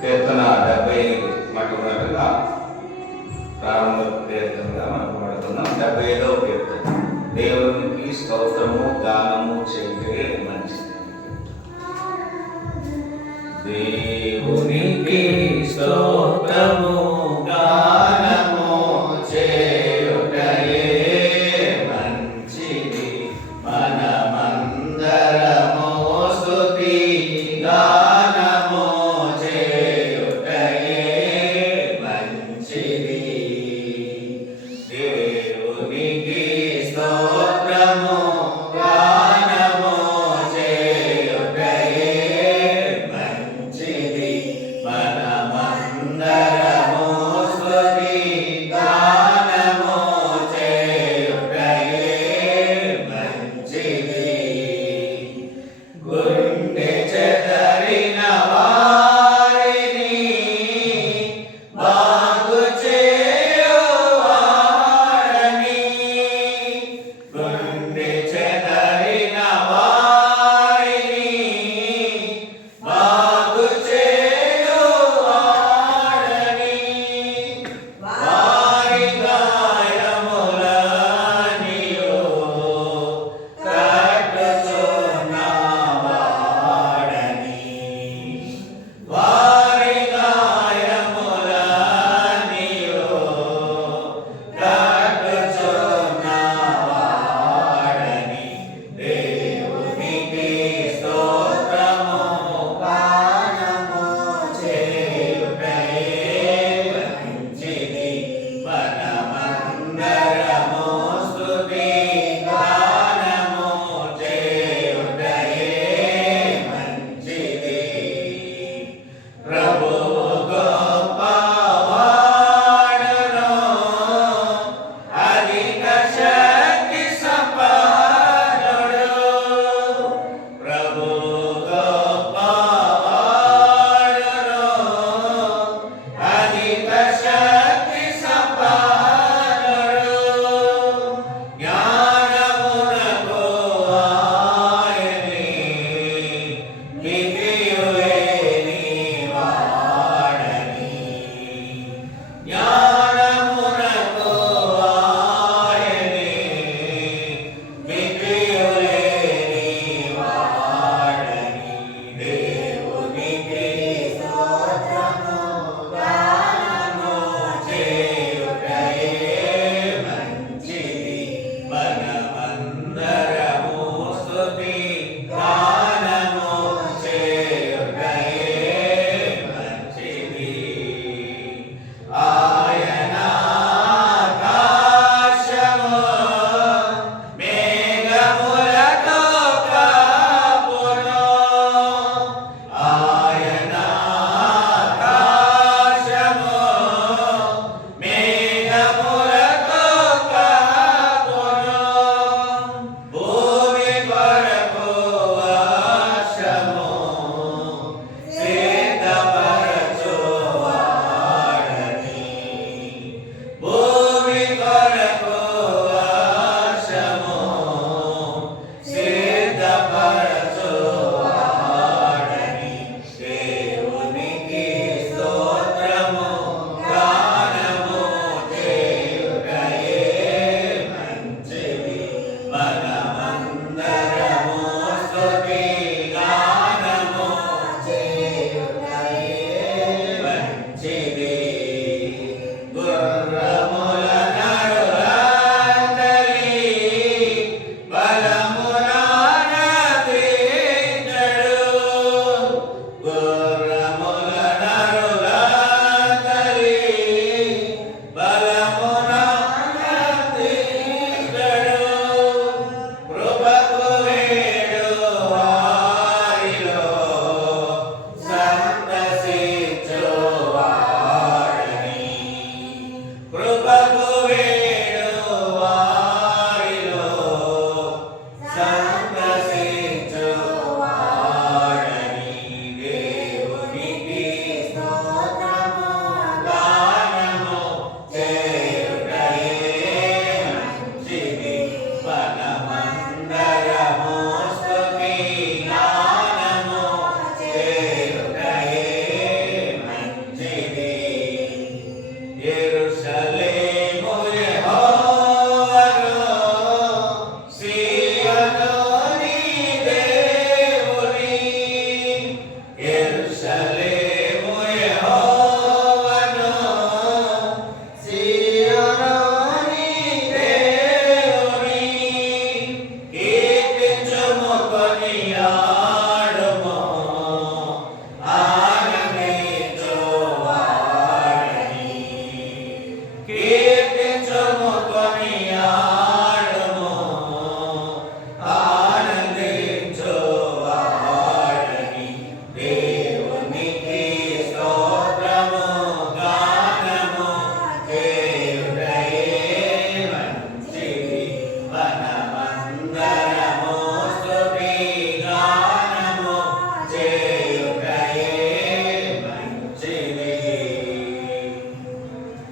కీర్తన డెబ్బై మొట్టమొదటిగా ప్రారంభ కీర్తనగా మనం పడుతున్నాం డెబ్బై ఐదవ కీర్తన. దేవునికి స్తోత్రము గానము చేయటే